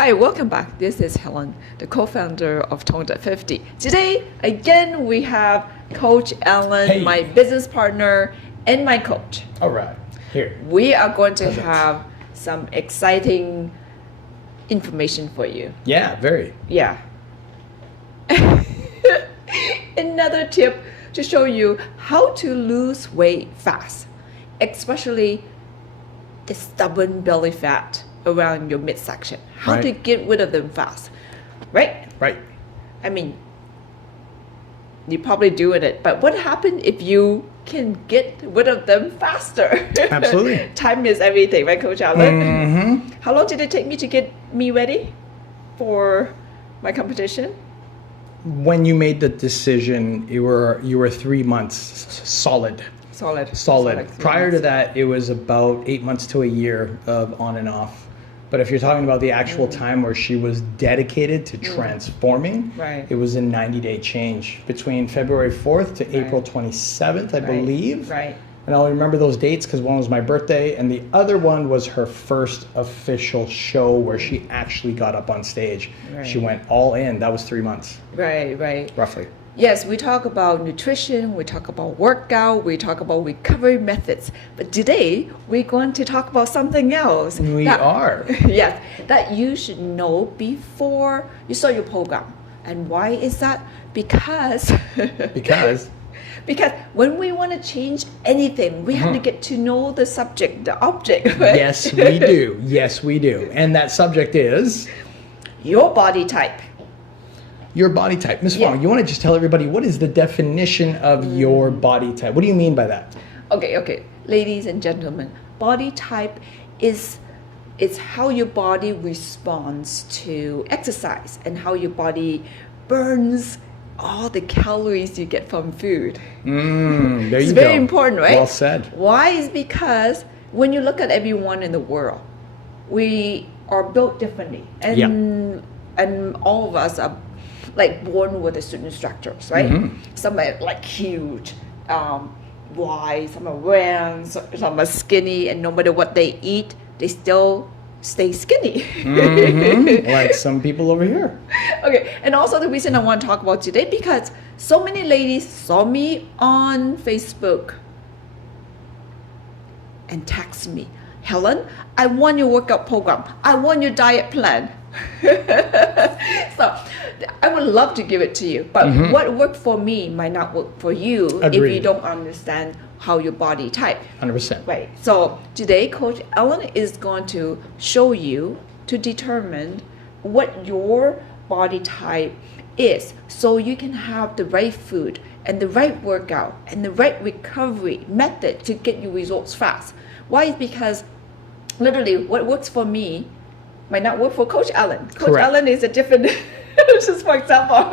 Hi, welcome back. This is Helen, the co-founder of Toned at 50. Today, again, we have Coach Allan, my business partner, and my coach. All right, here. We are going to have some exciting information for you. Yeah, very. Yeah. Another tip to show you how to lose weight fast, especially the stubborn belly fat around your midsection. How to get rid of them fast, right? Right. I mean, you're probably doing it, but what happens if you can get rid of them faster? Absolutely. Time is everything, right, Coach Allan? Mm-hmm. How long did it take me to get me ready for my competition? When you made the decision, you were 3 months solid. Solid. Prior to that, it was about 8 months to a year of on and off. But if you're talking about the actual time where she was dedicated to transforming, it was a 90-day change between February 4th to April 27th, I believe. Right. And I'll remember those dates because one was my birthday and the other one was her first official show where she actually got up on stage. She went all in. That was 3 months. Right. Roughly. Yes, we talk about nutrition, we talk about workout, we talk about recovery methods. But today, we're going to talk about something else. We are. Yes, that you should know before you start your program. And why is that? Because when we want to change anything, we have to get to know the subject, the object, right? Yes, we do. Yes, we do. And that subject is? Your body type. Your body type. Ms. Fong, you want to just tell everybody what is the definition of your body type? What do you mean by that? Okay. Ladies and gentlemen, body type is how your body responds to exercise and how your body burns all the calories you get from food. There you go. It's very important, right? Well said. Why? Is because when you look at everyone in the world, we are built differently. And all of us are like born with a certain structures, right? Some are like huge, wide, some are round, some are skinny, and no matter what they eat, they still stay skinny. Like some people over here. Okay, and also the reason I want to talk about today, because so many ladies saw me on Facebook and text me, Helen, I want your workout program. I want your diet plan. So I would love to give it to you, but what worked for me might not work for you if you don't understand how your body type. 100%. Right. So today, Coach Allan is going to show you to determine what your body type is, so you can have the right food and the right workout and the right recovery method to get you results fast. Why? Because literally what works for me might not work for Coach Allan. Coach Allan is a different, just for example,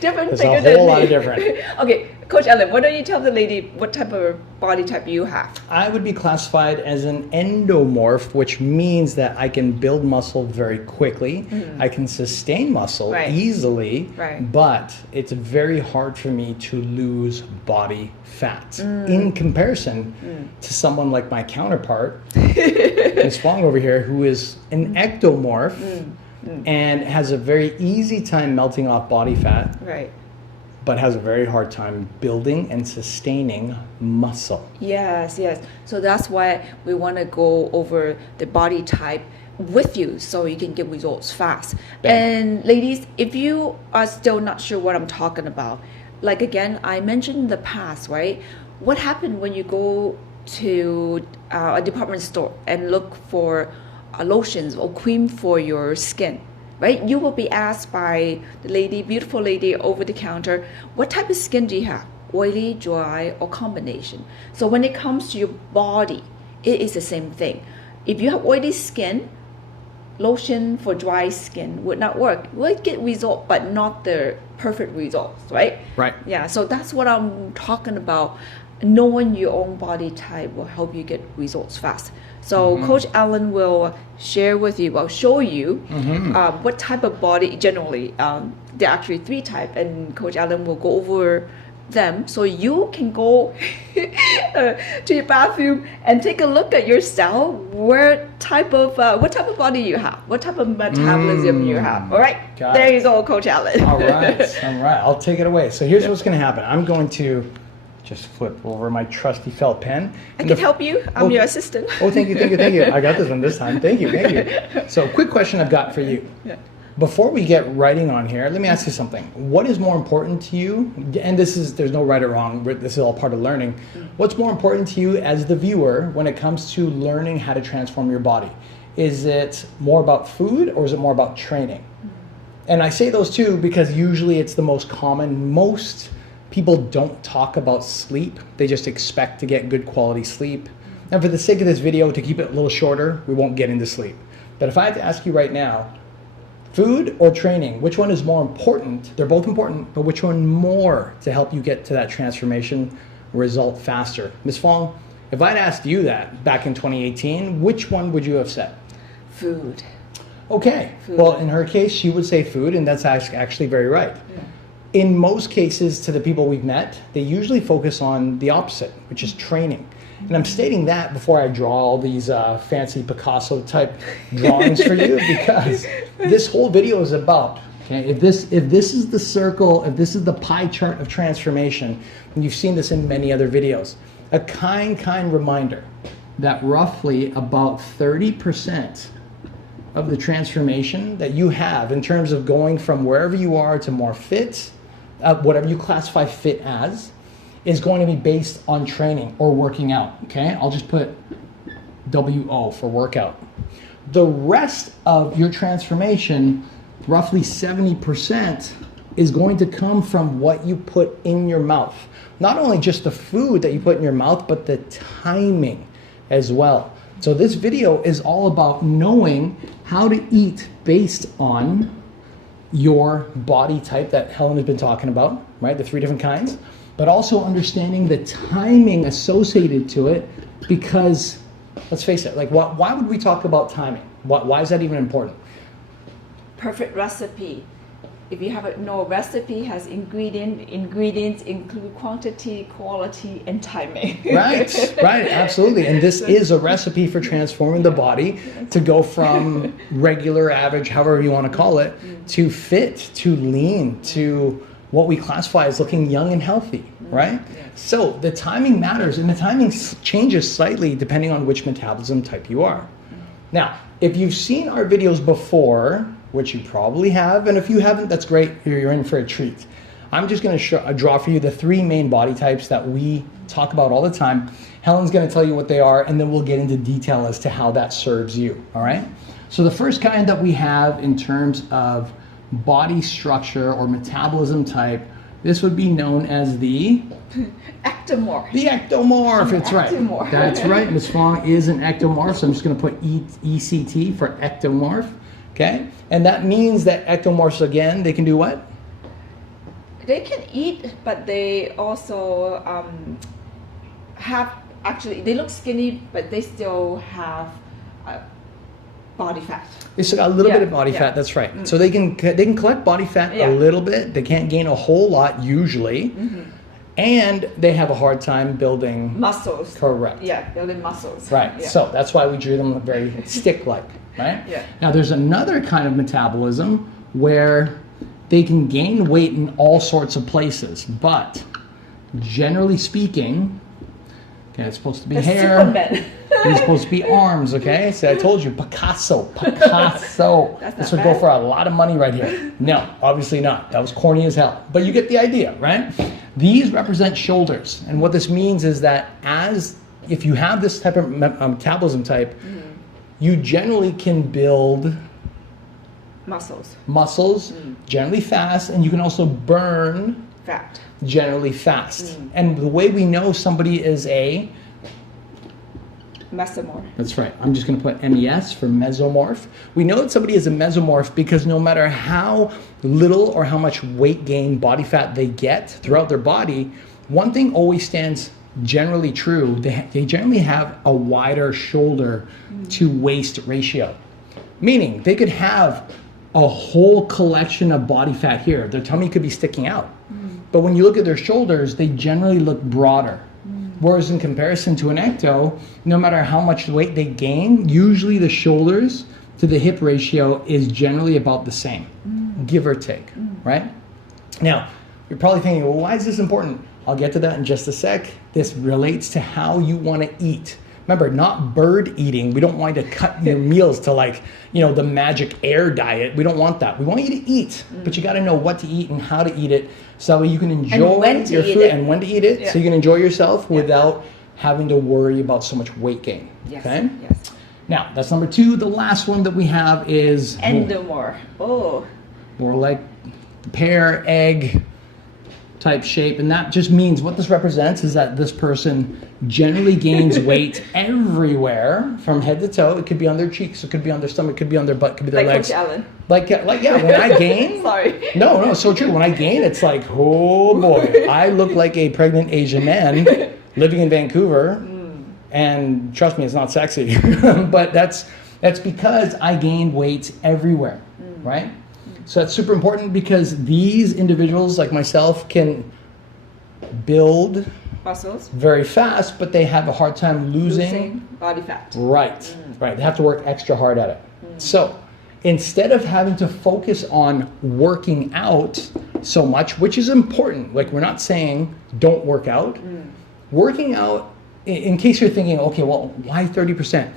different figure than me. There's a whole lot of different. Okay, Coach Allan, why don't you tell the lady what type of body type you have? I would be classified as an endomorph, which means that I can build muscle very quickly. I can sustain muscle easily, but it's very hard for me to lose body fat in comparison to someone like my counterpart, Ms. Fong over here, who is an ectomorph and has a very easy time melting off body fat. But has a very hard time building and sustaining muscle. Yes. So that's why we want to go over the body type with you so you can get results fast. And ladies, if you are still not sure what I'm talking about, like again, I mentioned in the past, right? What happened when you go to a department store and look for lotions or cream for your skin? Right? You will be asked by the lady, beautiful lady over the counter, what type of skin do you have? Oily, dry, or combination? So when it comes to your body, it is the same thing. If you have oily skin, lotion for dry skin would not work. You will get result, but not the perfect results, right? Right. Yeah, so that's what I'm talking about. Knowing your own body type will help you get results fast. So Coach Allan will share with you, will show you what type of body, generally, there are actually 3 types, and Coach Allan will go over them so you can go to your bathroom and take a look at yourself, what type of body you have, what type of metabolism you have. All right, there you go, Coach Allan. All right, I'll take it away. So here's what's going to happen. I'm going to just flip over my trusty felt pen. I can help you. I'm your assistant. Oh, thank you. I got this one this time. Thank you. So quick question I've got for you. Yeah. Before we get writing on here, let me ask you something. What is more important to you? And there's no right or wrong. This is all part of learning. What's more important to you as the viewer when it comes to learning how to transform your body? Is it more about food or is it more about training? And I say those two because usually it's the most common. Most people don't talk about sleep. They just expect to get good quality sleep. And for the sake of this video, to keep it a little shorter, we won't get into sleep. But if I had to ask you right now, food or training, which one is more important? They're both important, but which one more to help you get to that transformation result faster? Ms. Fong, if I'd asked you that back in 2018, which one would you have said? Food. Okay. Food. Well, in her case, she would say food, and that's actually very right. Yeah. In most cases, to the people we've met, they usually focus on the opposite, which is training. And I'm stating that before I draw all these fancy Picasso type drawings for you, because this whole video is about, okay, if this is the circle, if this is the pie chart of transformation, and you've seen this in many other videos, a kind reminder that roughly about 30% of the transformation that you have in terms of going from wherever you are to more fit, whatever you classify fit as, is going to be based on training or working out, okay? I'll just put WO for workout. The rest of your transformation, roughly 70%, is going to come from what you put in your mouth. Not only just the food that you put in your mouth, but the timing as well. So this video is all about knowing how to eat based on your body type that Helen has been talking about, right? The 3 different kinds. But also understanding the timing associated to it, because let's face it, like why would we talk about timing? Why is that even important? Perfect recipe. If you have no recipe has ingredients include quantity, quality, and timing. Right, absolutely. And this is a recipe for transforming the body to go from regular, average, however you want to call it, to fit, to lean, to what we classify as looking young and healthy, right? Yeah. So the timing matters, and the timing changes slightly depending on which metabolism type you are. Now, if you've seen our videos before, which you probably have, and if you haven't, that's great, you're in for a treat. I'm just going to draw for you the 3 main body types that we talk about all the time. Helen's going to tell you what they are, and then we'll get into detail as to how that serves you, all right? So the first kind that we have in terms of body structure or metabolism type, this would be known as the ectomorph. The ectomorph, that's right. That's right, Ms. Fong is an ectomorph, so I'm just going to put ECT for ectomorph, okay? And that means that ectomorphs, again, they can do what? They can eat, but they also they look skinny, but they still have body fat. They still got a little bit of body fat, that's right. So they can collect body fat a little bit. They can't gain a whole lot usually. And they have a hard time building muscles. Correct. Yeah, building muscles. Right. Yeah. So that's why we drew them very stick-like, right? Yeah. Now there's another kind of metabolism where they can gain weight in all sorts of places, but generally speaking, okay, it's supposed to be hair. Superman. It's supposed to be arms, okay? So I told you, Picasso. This would go for a lot of money right here. No, obviously not. That was corny as hell. But you get the idea, right? These represent shoulders. And what this means is that if you have this type of metabolism type, you generally can build muscles generally fast, and you can also burn fat generally fast. And the way we know somebody is a mesomorph. That's right. I'm just going to put MES for mesomorph. We know that somebody is a mesomorph because no matter how little or how much weight gain, body fat they get throughout their body, one thing always stands generally true. They generally have a wider shoulder to waist ratio. Meaning they could have a whole collection of body fat here. Their tummy could be sticking out. But when you look at their shoulders, they generally look broader. Whereas in comparison to an ecto, no matter how much weight they gain, usually the shoulders to the hip ratio is generally about the same, give or take, right? Now, you're probably thinking, well, why is this important? I'll get to that in just a sec. This relates to how you want to eat. Remember, not bird eating. We don't want you to cut your meals to like, the magic air diet. We don't want that. We want you to eat, but you got to know what to eat and how to eat it so that you can enjoy your food and when to eat it so you can enjoy yourself without having to worry about so much weight gain. Yes. Okay? Yes. Now, that's number 2. The last one that we have is Endomorph. more like the pear, egg type shape, and that just means what this represents is that this person generally gains weight everywhere from head to toe. It could be on their cheeks, it could be on their stomach, it could be on their butt, it could be their legs. Coach Allan. Like yeah, when I gain, sorry. No, so true. When I gain, it's like, oh boy, I look like a pregnant Asian man living in Vancouver, and trust me, it's not sexy, but that's because I gained weight everywhere, right? So that's super important because these individuals like myself can build muscles very fast, but they have a hard time losing body fat. Right. They have to work extra hard at it. So instead of having to focus on working out so much, which is important, like we're not saying don't work out. Working out, in case you're thinking, okay, well, why 30%?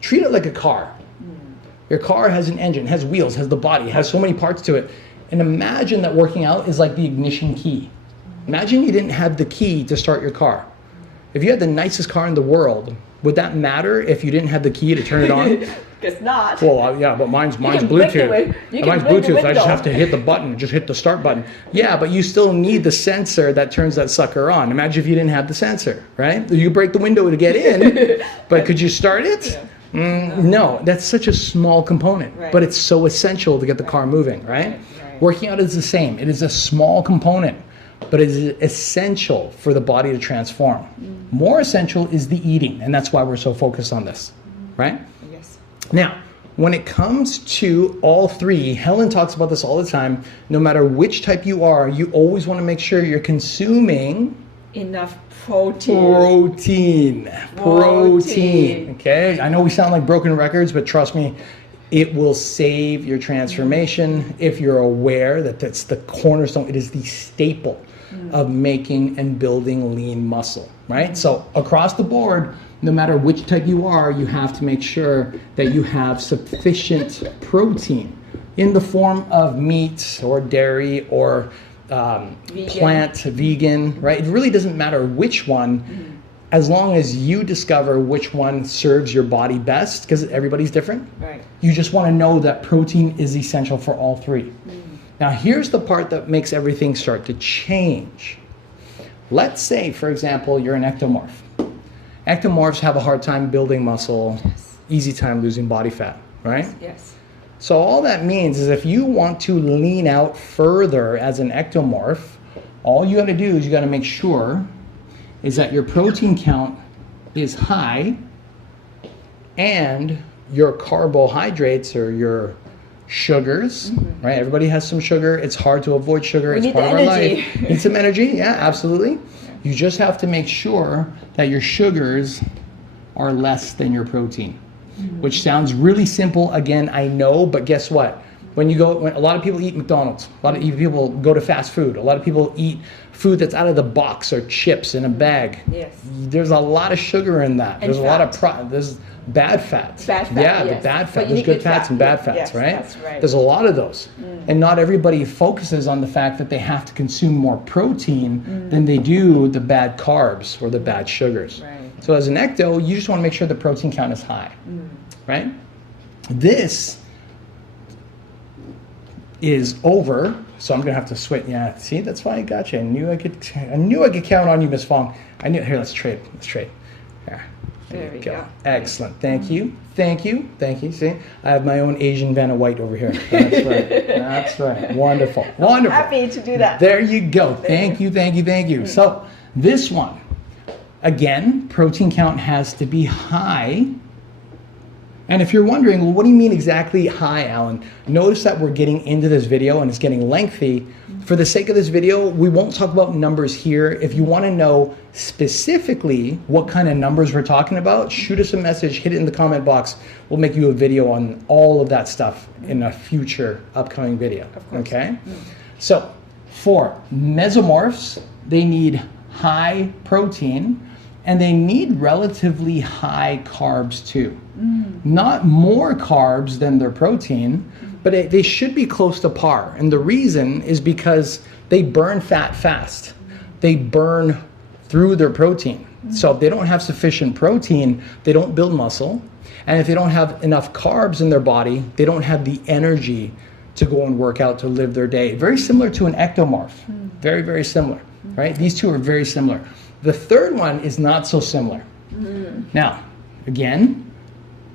Treat it like a car. Your car has an engine, has wheels, has the body, has so many parts to it. And imagine that working out is like the ignition key. Imagine you didn't have the key to start your car. If you had the nicest car in the world, would that matter if you didn't have the key to turn it on? Guess not. Well, yeah, but mine's Bluetooth. Mine's Bluetooth. I just have to hit the button, just hit the start button. Yeah, but you still need the sensor that turns that sucker on. Imagine if you didn't have the sensor, right? You break the window to get in, but could you start it? Yeah. No, that's such a small component, but it's so essential to get the car moving, right? Working out is the same. It is a small component, but it is essential for the body to transform. More essential is the eating, and that's why we're so focused on this, right? Yes. Now, when it comes to all 3, Helen talks about this all the time, no matter which type you are, you always want to make sure you're consuming enough protein. Okay, I know we sound like broken records, but trust me, it will save your transformation if you're aware that that's the cornerstone. It is the staple of making and building lean muscle, right? So across the board, no matter which type you are, you have to make sure that you have sufficient protein in the form of meat or dairy or plant, vegan, right? It really doesn't matter which one, as long as you discover which one serves your body best, because everybody's different. Right. You just want to know that protein is essential for all 3. Now, here's the part that makes everything start to change. Let's say, for example, you're an ectomorph. Ectomorphs have a hard time building muscle, easy time losing body fat, right? Yes. So all that means is if you want to lean out further as an ectomorph, all you got to do is you got to make sure is that your protein count is high and your carbohydrates or your sugars, right? Everybody has some sugar. It's hard to avoid sugar. It's part of our life. Need some energy. Yeah, absolutely. You just have to make sure that your sugars are less than your protein. Which sounds really simple, again, I know, but guess what? When a lot of people eat McDonald's, a lot of people go to fast food, a lot of people eat food that's out of the box or chips in a bag. Yes. There's a lot of sugar in that. And there's fat. A lot of there's bad fats. Bad fat, yeah, yes. the bad fat. But you There's need good good fats fat. and bad fats, Yes, right? that's right. There's a lot of those. And not everybody focuses on the fact that they have to consume more protein than they do the bad carbs or the bad sugars. Right. So as an ecto, you just want to make sure the protein count is high. Right? This is over, so I'm gonna have to switch. Yeah, see, that's why I got you. I knew I could count on you, Miss Fong. Here, let's trade. Yeah, there we go. Excellent. Thank you. See, I have my own Asian Vanna White over here. That's right. Wonderful. Happy to do that. There you go. Thank you. So this one, again, protein count has to be high. And if you're wondering, well, what do you mean exactly high, Alan? Notice that we're getting into this video and it's getting lengthy. For the sake of this video, we won't talk about numbers here. If you want to know specifically what kind of numbers we're talking about, shoot us a message, hit it in the comment box. We'll make you a video on all of that stuff in a future upcoming video. Okay? So for mesomorphs, they need high protein and they need relatively high carbs too. Not more carbs than their protein, but they should be close to par. And the reason is because they burn fat fast. They burn through their protein. So if they don't have sufficient protein, they don't build muscle. And if they don't have enough carbs in their body, they don't have the energy to go and work out, to live their day. Very similar to an ectomorph. Very, very similar, right? These two are very similar. The third one is not so similar. Now, again,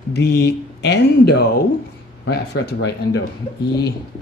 the endo, right? I forgot to write endo. E-N-D.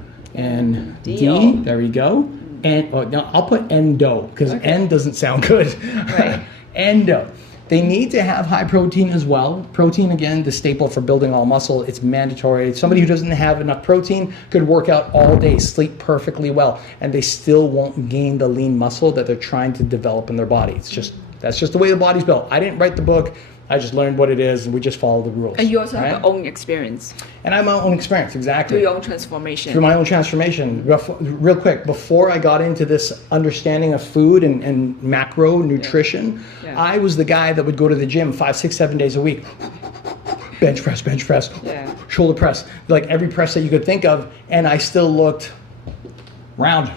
There we go. And no, I'll put endo because N doesn't sound good. Right. Endo. They need to have high protein as well. Protein, again, the staple for building all muscle. It's mandatory. Somebody who doesn't have enough protein could work out all day, sleep perfectly well, and they still won't gain the lean muscle that they're trying to develop in their body. It's just, that's just the way the body's built. I didn't write the book. I just learned what it is, and we just follow the rules. And you also have your own experience. And I have my own experience, exactly. Through your own transformation. Through my own transformation. Real quick, before I got into this understanding of food and macro nutrition, I was the guy that would go to the gym 5, 6, 7 days a week. Bench press, shoulder press, like every press that you could think of, and I still looked round.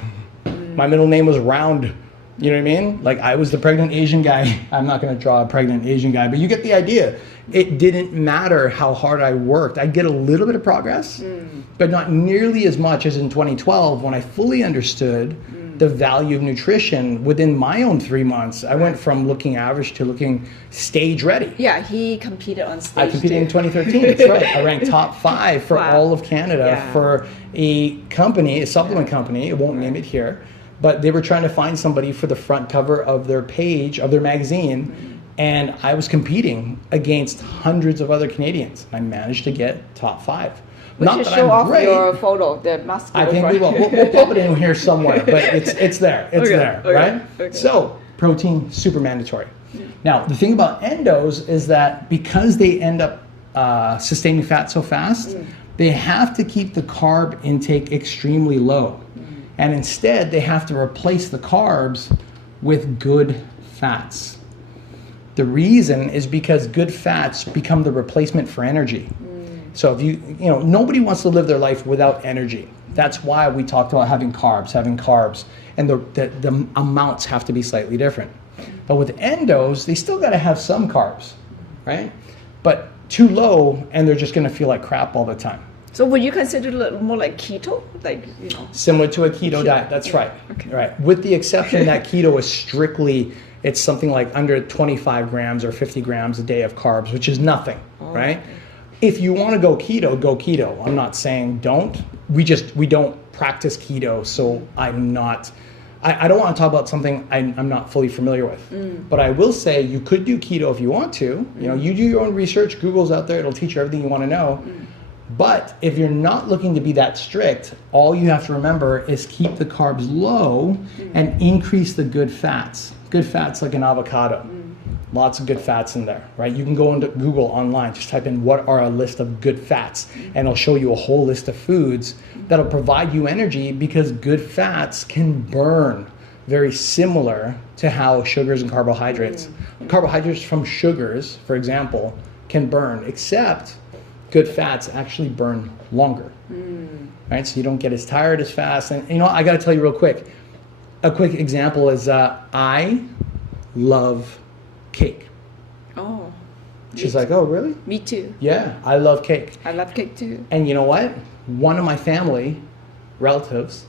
My middle name was Round. You know what I mean? Like I was the pregnant Asian guy. I'm not going to draw a pregnant Asian guy, but you get the idea. It didn't matter how hard I worked. I'd get a little bit of progress, but not nearly as much as in 2012 when I fully understood the value of nutrition within my own 3 months. I went from looking average to looking stage ready. Yeah, he competed on stage. I competed in 2013, that's right. I ranked top 5 for all of Canada for a company, a supplement company, I won't name it here, but they were trying to find somebody for the front cover of their page, of their magazine, and I was competing against hundreds of other Canadians. I managed to get top 5. We should show off your photo, the muscular. I think we will. We'll pop it in here somewhere, but it's there. It's there, right? Okay. So protein, super mandatory. Now, the thing about endos is that because they end up sustaining fat so fast, they have to keep the carb intake extremely low. And instead, they have to replace the carbs with good fats. The reason is because good fats become the replacement for energy. So if you know, nobody wants to live their life without energy. That's why we talked about having carbs, and the amounts have to be slightly different. But with endos, they still got to have some carbs, right? But too low, and they're just going to feel like crap all the time. So would you consider it more like keto? Like, you know. Similar to a keto diet, that's right. Okay. Right. With the exception that keto is strictly, it's something like under 25 grams or 50 grams a day of carbs, which is nothing, right? Okay. If you want to go keto, go keto. I'm not saying don't. We don't practice keto, so I don't want to talk about something I'm not fully familiar with. But I will say you could do keto if you want to. You know, you do your own research. Google's out there. It'll teach you everything you want to know. But if you're not looking to be that strict, all you have to remember is keep the carbs low and increase the good fats. Good fats like an avocado. Lots of good fats in there, right? You can go into Google online, just type in what are a list of good fats, and it'll show you a whole list of foods that'll provide you energy, because good fats can burn very similar to how sugars and carbohydrates. Carbohydrates from sugars, for example, can burn, except good fats actually burn longer, right? So you don't get as tired as fast. And you know, I got to tell you real quick. A quick example is I love cake. Oh. She's like, oh, really? Me too. Yeah, I love cake. I love cake too. And you know what? One of my family relatives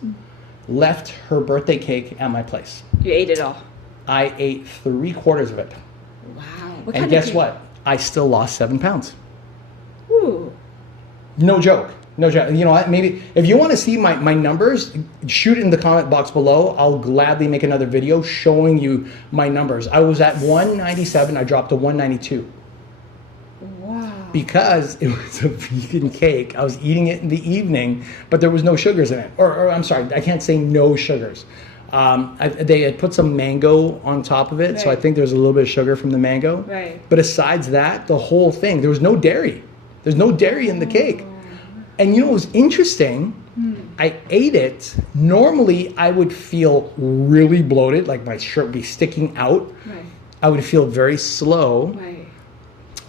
left her birthday cake at my place. You ate it all? I ate 3/4 of it. Wow. And guess what? I still lost 7 pounds. Ooh. No joke. No joke. You know what? Maybe if you want to see my numbers, shoot it in the comment box below. I'll gladly make another video showing you my numbers. I was at 197. I dropped to 192. Wow. because it was a vegan cake. I was eating it in the evening, but there was no sugars in it. Or I'm sorry, I can't say no sugars. They had put some mango on top of it, so I think there's a little bit of sugar from the mango. Right. But besides that, the whole thing, there was no dairy. There's no dairy in the cake. And you know what was interesting? I ate it. Normally, I would feel really bloated, like my shirt would be sticking out. Right. I would feel very slow. Right.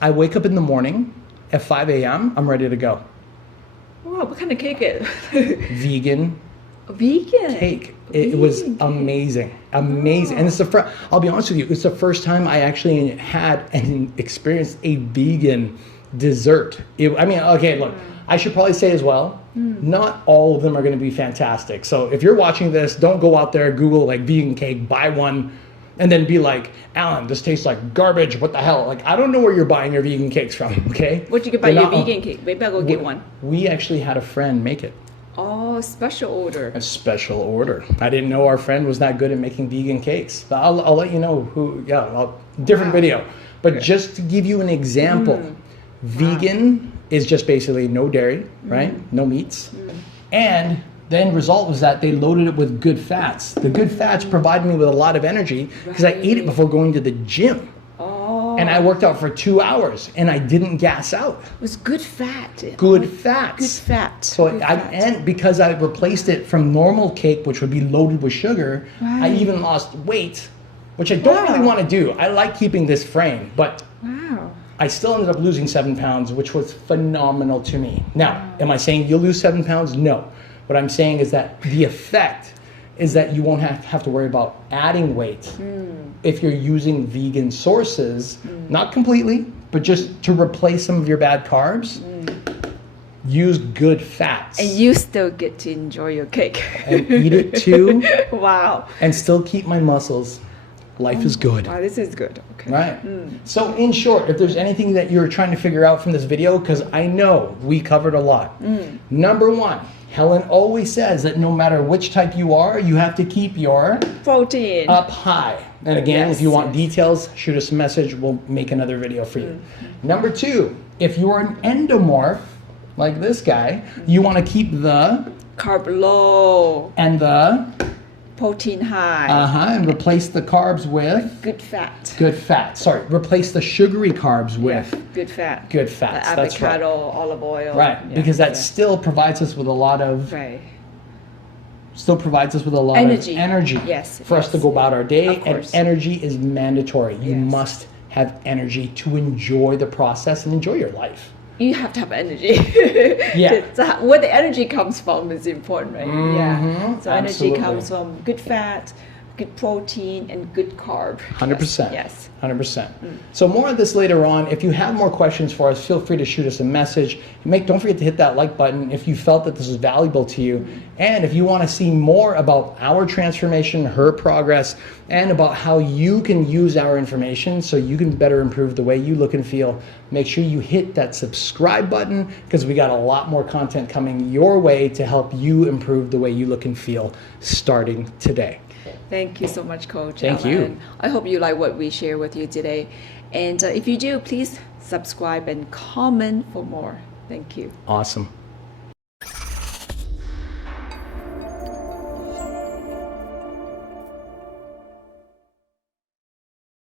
I wake up in the morning at 5 a.m., I'm ready to go. Wow, what kind of cake is Vegan Vegan cake. It was amazing. Amazing. And it's I'll be honest with you, it's the first time I actually had and experienced a vegan dessert. Okay, look, I should probably say as well, not all of them are going to be fantastic. So if you're watching this, don't go out there, Google like vegan cake, buy one, and then be like, Alan, this tastes like garbage. What the hell? Like, I don't know where you're buying your vegan cakes from, okay? What you can buy your vegan cake? Maybe I'll go get one. We actually had a friend make it. Oh, special order. A special order. I didn't know our friend was that good at making vegan cakes. I'll let you know who, different video. But just to give you an example, vegan is just basically no dairy, right? No meats. And the end result was that they loaded it with good fats. The good fats provided me with a lot of energy because I ate it before going to the gym. Oh. And I worked out for 2 hours and I didn't gas out. It was good fat. Good fats. Good fat. So good fat. And because I replaced it from normal cake, which would be loaded with sugar, I even lost weight, which I don't really want to do. I like keeping this frame, but I still ended up losing 7 pounds, which was phenomenal to me. Now, am I saying you'll lose 7 pounds? No. What I'm saying is that the effect is that you won't have to worry about adding weight if you're using vegan sources, not completely, but just to replace some of your bad carbs. Use good fats. And you still get to enjoy your cake. And eat it too. Wow. And still keep my muscles. Life is good. Wow, this is good. Okay. Right. So in short, if there's anything that you're trying to figure out from this video, because I know we covered a lot. Number one, Helen always says that no matter which type you are, you have to keep your protein up high. And again, if you want details, shoot us a message. We'll make another video for you. Number two, if you're an endomorph, like this guy, you want to keep the carb low and the protein high. And replace the carbs with good fat. Good fat. Sorry, replace the sugary carbs with good fat. Good fats. The That's avocado, right. olive oil. Right, because that still provides us with a lot of still provides us with a lot of energy. For us to go about our day, and energy is mandatory. You must have energy to enjoy the process and enjoy your life. You have to have energy. So where the energy comes from is important, right? So energy comes from good fat, good protein, and good carb. 100%. Yes. 100%. So more of this later on. If you have more questions for us, feel free to shoot us a message. Don't forget to hit that like button if you felt that this was valuable to you. And if you want to see more about our transformation, her progress, and about how you can use our information so you can better improve the way you look and feel, make sure you hit that subscribe button because we got a lot more content coming your way to help you improve the way you look and feel starting today. Thank you so much, Coach. Thank you. I hope you like what we share with you today. And if you do, please subscribe and comment for more. Thank you. Awesome.